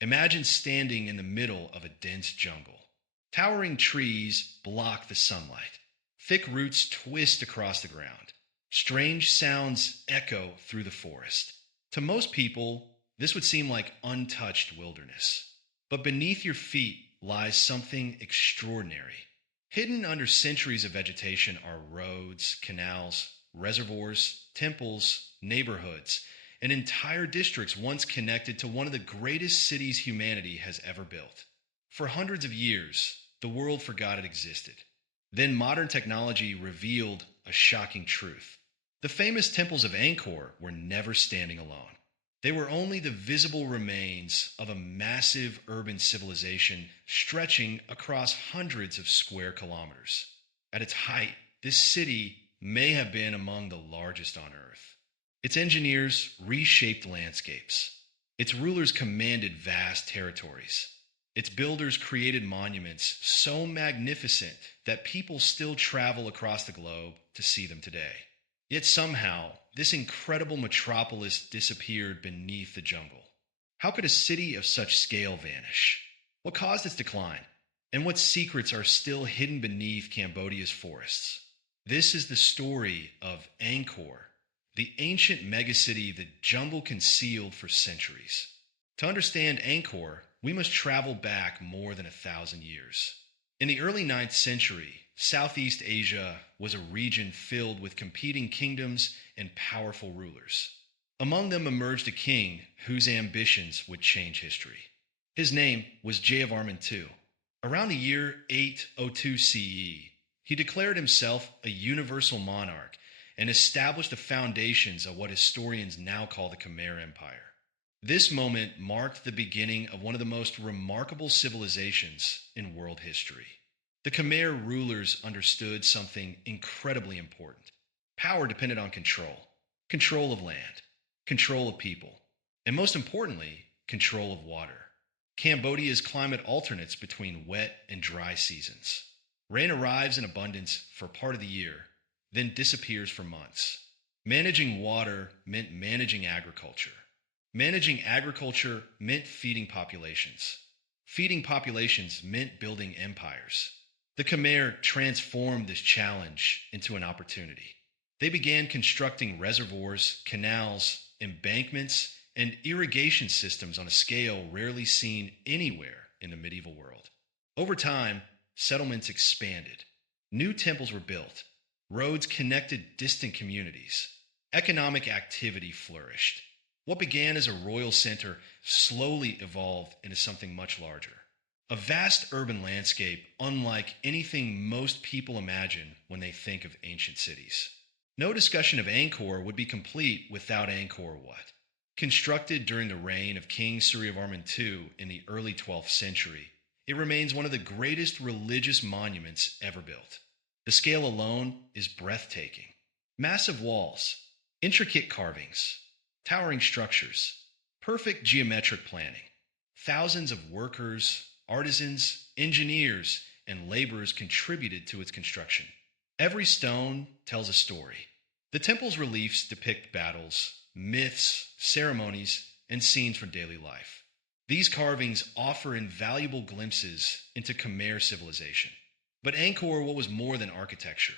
Imagine standing in the middle of a dense jungle. Towering trees block the sunlight. Thick roots twist across the ground. Strange sounds echo through the forest. To most people, this would seem like untouched wilderness. But beneath your feet lies something extraordinary. Hidden under centuries of vegetation are roads, canals, reservoirs, temples, neighborhoods, and entire districts once connected to one of the greatest cities humanity has ever built. For hundreds of years, the world forgot it existed. Then modern technology revealed a shocking truth. The famous temples of Angkor were never standing alone. They were only the visible remains of a massive urban civilization stretching across hundreds of square kilometers. At its height, this city may have been among the largest on Earth. Its engineers reshaped landscapes. Its rulers commanded vast territories. Its builders created monuments so magnificent that people still travel across the globe to see them today. Yet somehow, this incredible metropolis disappeared beneath the jungle. How could a city of such scale vanish? What caused its decline? And what secrets are still hidden beneath Cambodia's forests? This is the story of Angkor, the ancient megacity the jungle concealed for centuries. To understand Angkor, we must travel back more than 1,000 years. In the early ninth century, Southeast Asia was a region filled with competing kingdoms and powerful rulers. Among them emerged a king whose ambitions would change history. His name was Jayavarman II. Around the year 802 CE, he declared himself a universal monarch and established the foundations of what historians now call the Khmer Empire. This moment marked the beginning of one of the most remarkable civilizations in world history. The Khmer rulers understood something incredibly important. Power depended on control. Control of land, control of people, and most importantly, control of water. Cambodia's climate alternates between wet and dry seasons. Rain arrives in abundance for part of the year, then disappears for months. Managing water meant managing agriculture. Managing agriculture meant feeding populations. Feeding populations meant building empires. The Khmer transformed this challenge into an opportunity. They began constructing reservoirs, canals, embankments, and irrigation systems on a scale rarely seen anywhere in the medieval world. Over time, settlements expanded. New temples were built. Roads connected distant communities. Economic activity flourished. What began as a royal center slowly evolved into something much larger. A vast urban landscape unlike anything most people imagine when they think of ancient cities. No discussion of Angkor would be complete without Angkor Wat. Constructed during the reign of King Suryavarman II in the early 12th century, it remains one of the greatest religious monuments ever built. The scale alone is breathtaking. Massive walls, intricate carvings, towering structures, perfect geometric planning. Thousands of workers, artisans, engineers, and laborers contributed to its construction. Every stone tells a story. The temple's reliefs depict battles, myths, ceremonies, and scenes from daily life. These carvings offer invaluable glimpses into Khmer civilization. But Angkor was more than architecture.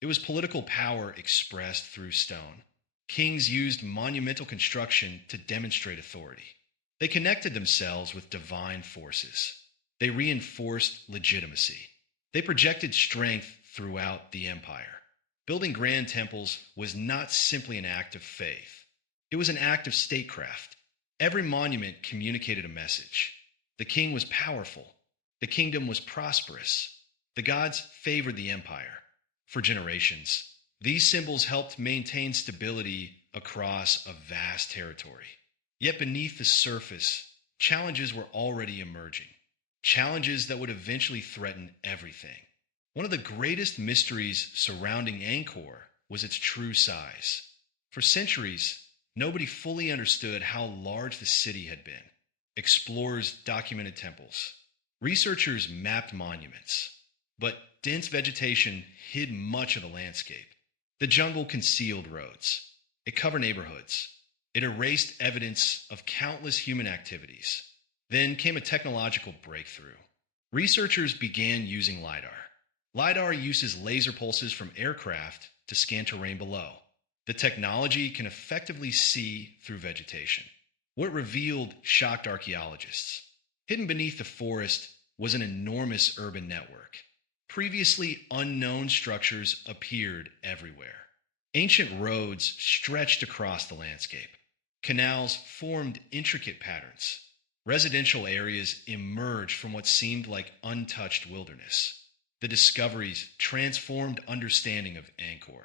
It was political power expressed through stone. Kings used monumental construction to demonstrate authority. They connected themselves with divine forces. They reinforced legitimacy. They projected strength throughout the empire. Building grand temples was not simply an act of faith. It was an act of statecraft. Every monument communicated a message. The king was powerful. The kingdom was prosperous. The gods favored the empire. For generations, these symbols helped maintain stability across a vast territory. Yet beneath the surface, challenges were already emerging. Challenges that would eventually threaten everything. One of the greatest mysteries surrounding Angkor was its true size. For centuries, nobody fully understood how large the city had been. Explorers documented temples. Researchers mapped monuments. But dense vegetation hid much of the landscape. The jungle concealed roads. It covered neighborhoods. It erased evidence of countless human activities. Then came a technological breakthrough. Researchers began using LiDAR. LiDAR uses laser pulses from aircraft to scan terrain below. The technology can effectively see through vegetation. What it revealed shocked archaeologists. Hidden beneath the forest was an enormous urban network. Previously unknown structures appeared everywhere. Ancient roads stretched across the landscape. Canals formed intricate patterns. Residential areas emerged from what seemed like untouched wilderness. The discoveries transformed understanding of Angkor.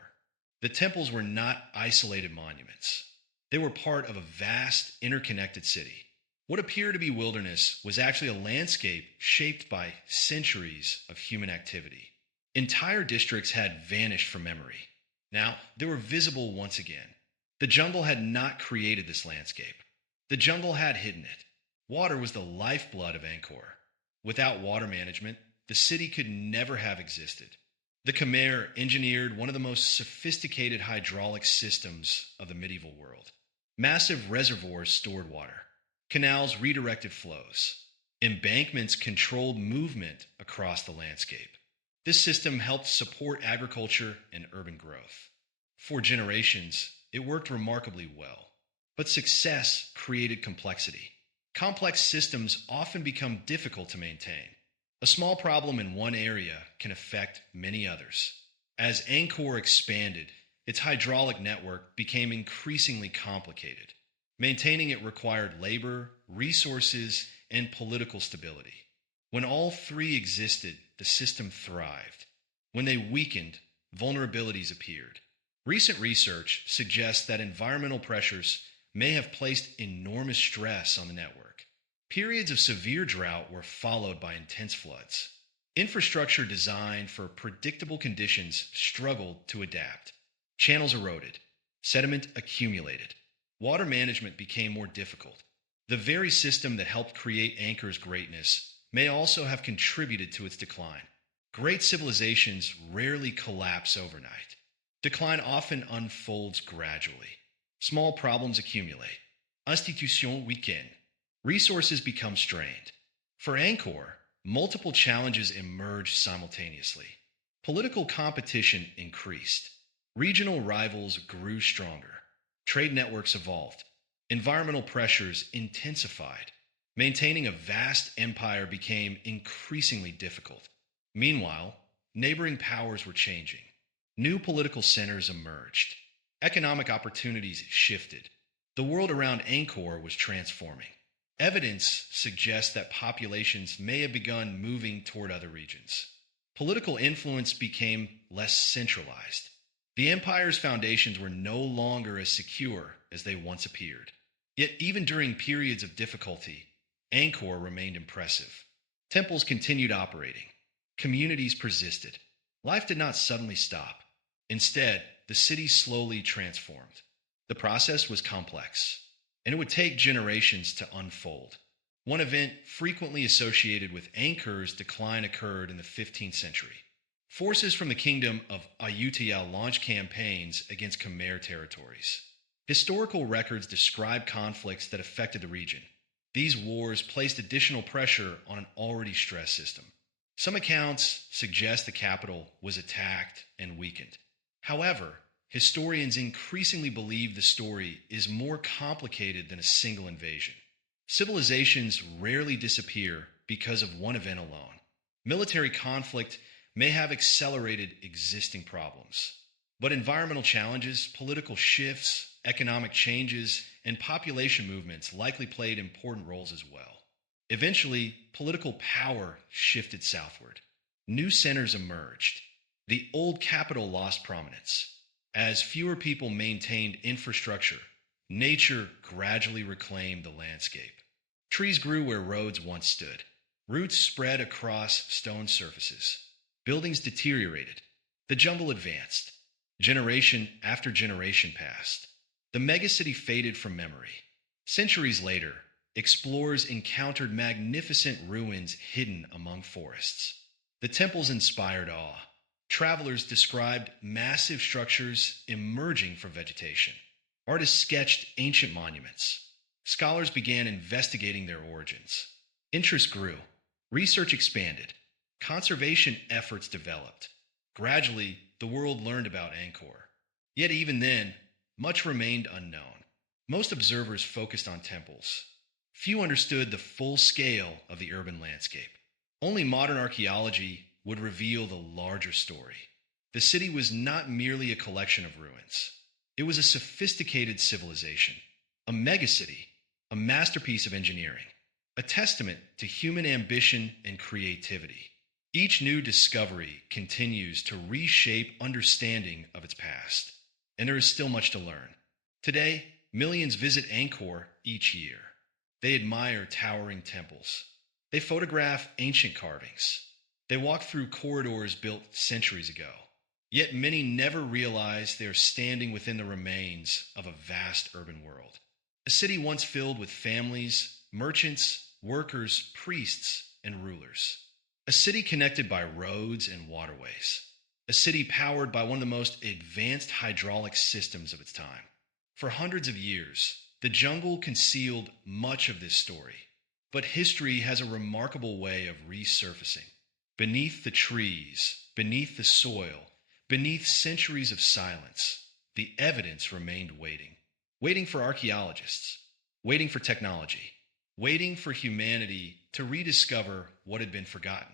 The temples were not isolated monuments. They were part of a vast, interconnected city. What appeared to be wilderness was actually a landscape shaped by centuries of human activity. Entire districts had vanished from memory. Now, they were visible once again. The jungle had not created this landscape. The jungle had hidden it. Water was the lifeblood of Angkor. Without water management, the city could never have existed. The Khmer engineered one of the most sophisticated hydraulic systems of the medieval world. Massive reservoirs stored water. Canals redirected flows. Embankments controlled movement across the landscape. This system helped support agriculture and urban growth. For generations, it worked remarkably well. But success created complexity. Complex systems often become difficult to maintain. A small problem in one area can affect many others. As Angkor expanded, its hydraulic network became increasingly complicated. Maintaining it required labor, resources, and political stability. When all three existed, the system thrived. When they weakened, vulnerabilities appeared. Recent research suggests that environmental pressures may have placed enormous stress on the network. Periods of severe drought were followed by intense floods. Infrastructure designed for predictable conditions struggled to adapt. Channels eroded. Sediment accumulated. Water management became more difficult. The very system that helped create Angkor's greatness may also have contributed to its decline. Great civilizations rarely collapse overnight. Decline often unfolds gradually. Small problems accumulate. Institutions weaken. Resources become strained. For Angkor, multiple challenges emerged simultaneously. Political competition increased. Regional rivals grew stronger. Trade networks evolved. Environmental pressures intensified. Maintaining a vast empire became increasingly difficult. Meanwhile, neighboring powers were changing. New political centers emerged. Economic opportunities shifted. The world around Angkor was transforming. Evidence suggests that populations may have begun moving toward other regions. Political influence became less centralized. The empire's foundations were no longer as secure as they once appeared. Yet, even during periods of difficulty, Angkor remained impressive. Temples continued operating. Communities persisted. Life did not suddenly stop. Instead, the city slowly transformed. The process was complex, and it would take generations to unfold. One event frequently associated with Angkor's decline occurred in the 15th century. Forces from the kingdom of Ayutthaya launched campaigns against Khmer territories. Historical records describe conflicts that affected the region. These wars placed additional pressure on an already stressed system. Some accounts suggest the capital was attacked and weakened. However, historians increasingly believe the story is more complicated than a single invasion. Civilizations rarely disappear because of one event alone. Military conflict may have accelerated existing problems. But environmental challenges, political shifts, economic changes, and population movements likely played important roles as well. Eventually, political power shifted southward. New centers emerged. The old capital lost prominence. As fewer people maintained infrastructure, nature gradually reclaimed the landscape. Trees grew where roads once stood. Roots spread across stone surfaces. Buildings deteriorated. The jungle advanced. Generation after generation passed. The megacity faded from memory. Centuries later, explorers encountered magnificent ruins hidden among forests. The temples inspired awe. Travelers described massive structures emerging from vegetation. Artists sketched ancient monuments. Scholars began investigating their origins. Interest grew, research expanded, conservation efforts developed. Gradually, the world learned about Angkor. Yet even then, much remained unknown. Most observers focused on temples. Few understood the full scale of the urban landscape. Only modern archaeology would reveal the larger story. The city was not merely a collection of ruins. It was a sophisticated civilization, a megacity, a masterpiece of engineering, a testament to human ambition and creativity. Each new discovery continues to reshape understanding of its past, and there is still much to learn. Today, millions visit Angkor each year. They admire towering temples. They photograph ancient carvings. They walk through corridors built centuries ago. Yet many never realize they are standing within the remains of a vast urban world. A city once filled with families, merchants, workers, priests, and rulers. A city connected by roads and waterways. A city powered by one of the most advanced hydraulic systems of its time. For hundreds of years, the jungle concealed much of this story. But history has a remarkable way of resurfacing. Beneath the trees, beneath the soil, beneath centuries of silence, the evidence remained waiting. Waiting for archaeologists, waiting for technology, waiting for humanity to rediscover what had been forgotten.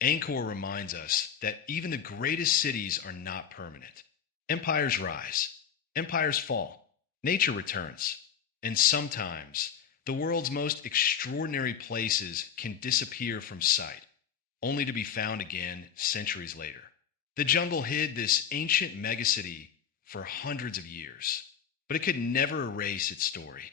Angkor reminds us that even the greatest cities are not permanent. Empires rise, empires fall, nature returns, and sometimes the world's most extraordinary places can disappear from sight, only to be found again centuries later. The jungle hid this ancient megacity for hundreds of years, but it could never erase its story.